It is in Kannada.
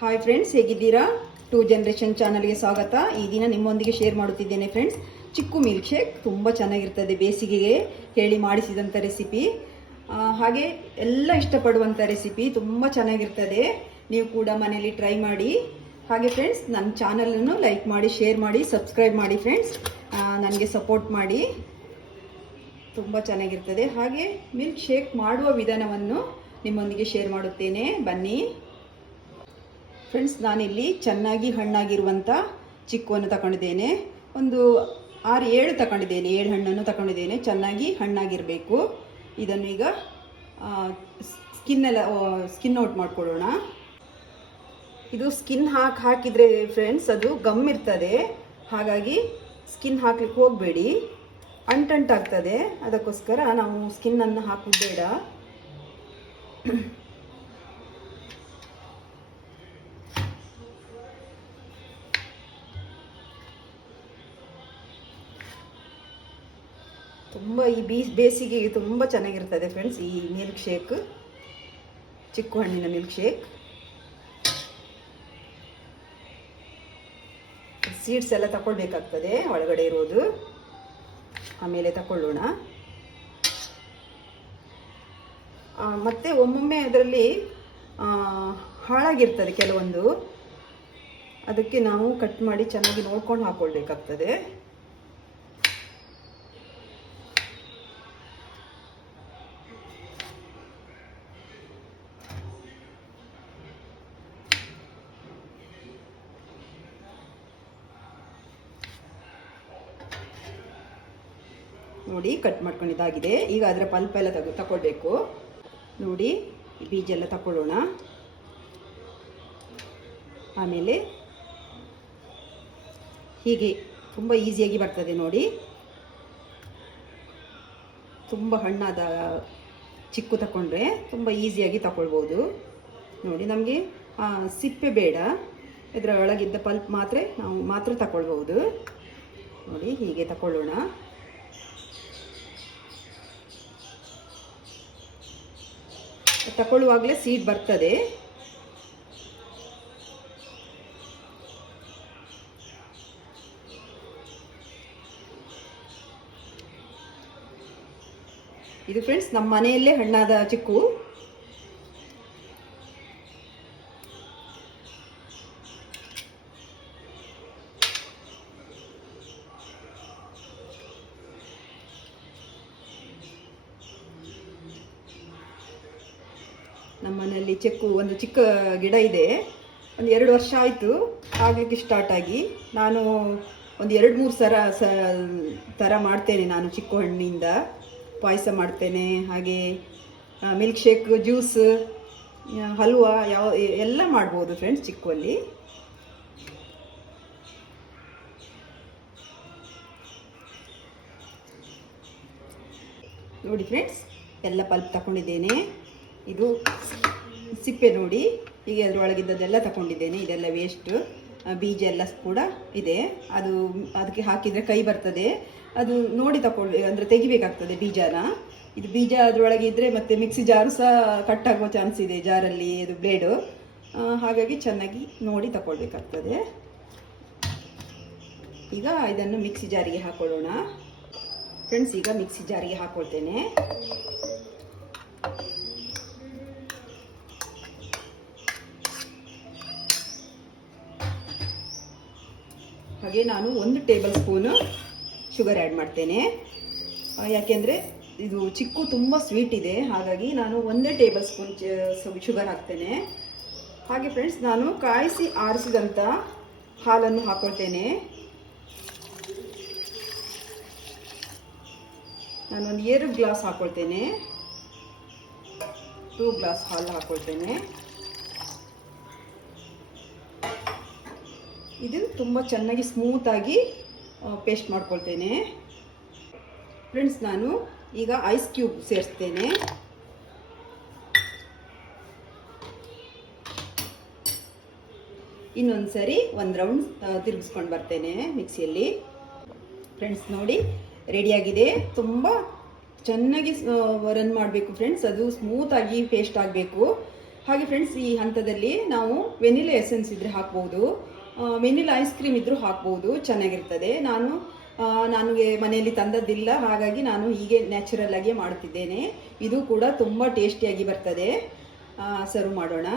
ಹಾಯ್ ಫ್ರೆಂಡ್ಸ್, ಹೇಗಿದ್ದೀರಾ? ಟೂ ಜನರೇಷನ್ ಚಾನಲ್ಗೆ ಸ್ವಾಗತ. ಈ ದಿನ ನಿಮ್ಮೊಂದಿಗೆ ಶೇರ್ ಮಾಡುತ್ತಿದ್ದೇನೆ ಫ್ರೆಂಡ್ಸ್. ಚಿಕ್ಕು ಮಿಲ್ಕ್ ಶೇಕ್ ತುಂಬ ಚೆನ್ನಾಗಿರ್ತದೆ. ಬೇಸಿಗೆಗೆ ಹೇಳಿ ಮಾಡಿಸಿದಂಥ ರೆಸಿಪಿ, ಹಾಗೆ ಎಲ್ಲ ಇಷ್ಟಪಡುವಂಥ ರೆಸಿಪಿ. ತುಂಬ ಚೆನ್ನಾಗಿರ್ತದೆ. ನೀವು ಕೂಡ ಮನೆಯಲ್ಲಿ ಟ್ರೈ ಮಾಡಿ. ಹಾಗೆ ಫ್ರೆಂಡ್ಸ್, ನನ್ನ ಚಾನಲನ್ನು ಲೈಕ್ ಮಾಡಿ, ಶೇರ್ ಮಾಡಿ, ಸಬ್ಸ್ಕ್ರೈಬ್ ಮಾಡಿ ಫ್ರೆಂಡ್ಸ್. ನನಗೆ ಸಪೋರ್ಟ್ ಮಾಡಿ. ತುಂಬ ಚೆನ್ನಾಗಿರ್ತದೆ. ಹಾಗೆ ಮಿಲ್ಕ್ ಶೇಕ್ ಮಾಡುವ ವಿಧಾನವನ್ನು ನಿಮ್ಮೊಂದಿಗೆ ಶೇರ್ ಮಾಡುತ್ತೇನೆ, ಬನ್ನಿ ಫ್ರೆಂಡ್ಸ್. ನಾನಿಲ್ಲಿ ಚೆನ್ನಾಗಿ ಹಣ್ಣಾಗಿರುವಂಥ ಚಿಕ್ಕುವನ್ನು ತಗೊಂಡಿದ್ದೇನೆ. ಒಂದು 6-7 ತಗೊಂಡಿದ್ದೇನೆ. 7 ಹಣ್ಣನ್ನು ತಗೊಂಡಿದ್ದೇನೆ. ಚೆನ್ನಾಗಿ ಹಣ್ಣಾಗಿರಬೇಕು. ಇದನ್ನು ಈಗ ಸ್ಕಿನ್ ಔಟ್ ಮಾಡ್ಕೊಳ್ಳೋಣ. ಇದು ಸ್ಕಿನ್ ಹಾಕಿದರೆ ಫ್ರೆಂಡ್ಸ್ ಅದು ಗಮ್ ಇರ್ತದೆ. ಹಾಗಾಗಿ ಸ್ಕಿನ್ ಹಾಕ್ಲಿಕ್ಕೆ ಹೋಗಬೇಡಿ, ಅಂಟಂಟಾಗ್ತದೆ. ಅದಕ್ಕೋಸ್ಕರ ನಾವು ಸ್ಕಿನ್ನನ್ನು ಹಾಕೋದು ಬೇಡ. ತುಂಬ ಈ ಬೇಸಿಗೆಗೆ ತುಂಬ ಚೆನ್ನಾಗಿರ್ತದೆ ಫ್ರೆಂಡ್ಸ್ ಈ ಮಿಲ್ಕ್ ಶೇಕ್, ಚಿಕ್ಕು ಹಣ್ಣಿನ ಮಿಲ್ಕ್ ಶೇಕ್. ಸೀಡ್ಸ್ ಎಲ್ಲ ತಗೊಳ್ಬೇಕಾಗ್ತದೆ, ಒಳಗಡೆ ಇರೋದು. ಆಮೇಲೆ ತಗೊಳ್ಳೋಣ. ಮತ್ತೆ ಒಮ್ಮೊಮ್ಮೆ ಅದರಲ್ಲಿ ಹಾಳಾಗಿರ್ತದೆ ಕೆಲವೊಂದು. ಅದಕ್ಕೆ ನಾವು ಕಟ್ ಮಾಡಿ ಚೆನ್ನಾಗಿ ನೋಡ್ಕೊಂಡು ಹಾಕೊಳ್ಬೇಕಾಗ್ತದೆ. ನೋಡಿ, ಕಟ್ ಮಾಡ್ಕೊಂಡಿದ್ದಾಗಿದೆ. ಈಗ ಅದರ ಪಲ್ಪ್ ಎಲ್ಲ ತಗೊಳ್ಬೇಕು. ನೋಡಿ, ಬೀಜ ಎಲ್ಲ ತಗೊಳ್ಳೋಣ. ಆಮೇಲೆ ಹೀಗೆ ತುಂಬ ಈಸಿಯಾಗಿ ಬರ್ತದೆ ನೋಡಿ. ತುಂಬ ಹಣ್ಣಾದ ಚಿಕ್ಕು ತಗೊಂಡ್ರೆ ತುಂಬ ಈಸಿಯಾಗಿ ತಗೊಳ್ಬೋದು. ನೋಡಿ, ನಮಗೆ ಸಿಪ್ಪೆ ಬೇಡ, ಇದರ ಒಳಗಿದ್ದ ಪಲ್ಪ್ ಮಾತ್ರ ತಗೊಳ್ಬೋದು. ನೋಡಿ, ಹೀಗೆ ತಗೊಳ್ಳೋಣ. ತಗೊಳ್ಳುವಾಗಲೇ ಸೀಡ್ ಬರ್ತದೆ. ಇದು ಫ್ರೆಂಡ್ಸ್ ನಮ್ಮ ಮನೆಯಲ್ಲೇ ಹಣ್ಣಾದ ಚಿಕ್ಕು. ನಮ್ಮ ಮನೆಯಲ್ಲಿ ಒಂದು ಚಿಕ್ಕ ಗಿಡ ಇದೆ. ಒಂದು 2 ವರ್ಷ ಆಯಿತು ಆಗಲಿಕ್ಕೆ ಸ್ಟಾರ್ಟ್ ಆಗಿ. ನಾನು ಒಂದು 2-3 ಥರ ಮಾಡ್ತೇನೆ. ನಾನು ಚಿಕ್ಕು ಹಣ್ಣಿಂದ ಪಾಯಸ ಮಾಡ್ತೇನೆ, ಹಾಗೆ ಮಿಲ್ಕ್ ಶೇಕ್, ಜ್ಯೂಸ್, ಹಲ್ವಾ ಎಲ್ಲ ಮಾಡ್ಬೋದು ಫ್ರೆಂಡ್ಸ್ ಚಿಕ್ಕುವಲ್ಲಿ. ನೋಡಿ ಫ್ರೆಂಡ್ಸ್, ಎಲ್ಲ ಪಲ್ಪ್ ತಗೊಂಡಿದ್ದೇನೆ. ಇದು ಸಿಪ್ಪೆ ನೋಡಿ, ಹೀಗೆ ಅದರೊಳಗಿದ್ದದೆಲ್ಲ ತಗೊಂಡಿದ್ದೇನೆ. ಇದೆಲ್ಲ ವೇಸ್ಟ್, ಬೀಜ ಎಲ್ಲ ಕೂಡ ಇದೆ. ಅದಕ್ಕೆ ಹಾಕಿದರೆ ಕೈ ಬರ್ತದೆ. ಅದು ನೋಡಿ ಅಂದರೆ ತೆಗಿಬೇಕಾಗ್ತದೆ ಬೀಜನ. ಇದು ಬೀಜ ಅದರೊಳಗೆ ಇದ್ದರೆ ಮತ್ತೆ ಮಿಕ್ಸಿ ಜಾರು ಸಹ ಕಟ್ಟಾಗುವ ಚಾನ್ಸ್ ಇದೆ, ಜಾರಲ್ಲಿ ಇದು ಬ್ಲೇಡು. ಹಾಗಾಗಿ ಚೆನ್ನಾಗಿ ನೋಡಿ ತಗೊಳ್ಬೇಕಾಗ್ತದೆ. ಈಗ ಇದನ್ನು ಮಿಕ್ಸಿ ಜಾರಿಗೆ ಹಾಕೊಳ್ಳೋಣ ಫ್ರೆಂಡ್ಸ್. ಈಗ ಮಿಕ್ಸಿ ಜಾರಿಗೆ ಹಾಕೊಳ್ತೇನೆ. ಹಾಗೆ ನಾನು 1 ಟೇಬಲ್ ಸ್ಪೂನು ಶುಗರ್ ಆ್ಯಡ್ ಮಾಡ್ತೇನೆ. ಯಾಕೆಂದರೆ ಇದು ಚಿಕ್ಕು ತುಂಬ ಸ್ವೀಟ್ ಇದೆ, ಹಾಗಾಗಿ ನಾನು 1 ಟೇಬಲ್ ಸ್ಪೂನ್ ಶುಗರ್ ಹಾಕ್ತೇನೆ. ಹಾಗೆ ಫ್ರೆಂಡ್ಸ್, ನಾನು ಕಾಯಿಸಿ ಆರಿಸಿದಂಥ ಹಾಲನ್ನು ಹಾಕೊಳ್ತೇನೆ. ನಾನೊಂದು 2 ಗ್ಲಾಸ್ ಹಾಕೊಳ್ತೇನೆ. 2 ಗ್ಲಾಸ್ ಹಾಲು ಹಾಕೊಳ್ತೇನೆ. ಇದು ತುಂಬ ಚೆನ್ನಾಗಿ ಸ್ಮೂತಾಗಿ ಪೇಸ್ಟ್ ಮಾಡ್ಕೊಳ್ತೇನೆ ಫ್ರೆಂಡ್ಸ್. ನಾನು ಈಗ ಐಸ್ ಕ್ಯೂಬ್ ಸೇರಿಸ್ತೇನೆ. ಇನ್ನೊಂದು ಸರಿ 1 ರೌಂಡ್ ತಿರುಗಿಸ್ಕೊಂಡು ಬರ್ತೇನೆ ಮಿಕ್ಸಿಯಲ್ಲಿ. ಫ್ರೆಂಡ್ಸ್ ನೋಡಿ, ರೆಡಿಯಾಗಿದೆ. ತುಂಬ ಚೆನ್ನಾಗಿ ರನ್ ಮಾಡಬೇಕು ಫ್ರೆಂಡ್ಸ್. ಅದು ಸ್ಮೂತಾಗಿ ಪೇಸ್ಟ್ ಆಗಬೇಕು. ಹಾಗೆ ಫ್ರೆಂಡ್ಸ್, ಈ ಹಂತದಲ್ಲಿ ನಾವು ವೆನಿಲಾ ಎಸೆನ್ಸ್ ಇದ್ರೆ ಹಾಕ್ಬೋದು, ವೆನಿಲಾ ಐಸ್ ಕ್ರೀಮ್ ಇದ್ರೂ ಹಾಕ್ಬೋದು, ಚೆನ್ನಾಗಿರ್ತದೆ. ನನಗೆ ಮನೆಯಲ್ಲಿ ತಂದದ್ದಿಲ್ಲ, ಹಾಗಾಗಿ ನಾನು ಹೀಗೆ ನ್ಯಾಚುರಲ್ ಆಗಿ ಮಾಡುತ್ತಿದ್ದೇನೆ. ಇದು ಕೂಡ ತುಂಬ ಟೇಸ್ಟಿಯಾಗಿ ಬರ್ತದೆ. ಸರ್ವ್ ಮಾಡೋಣ.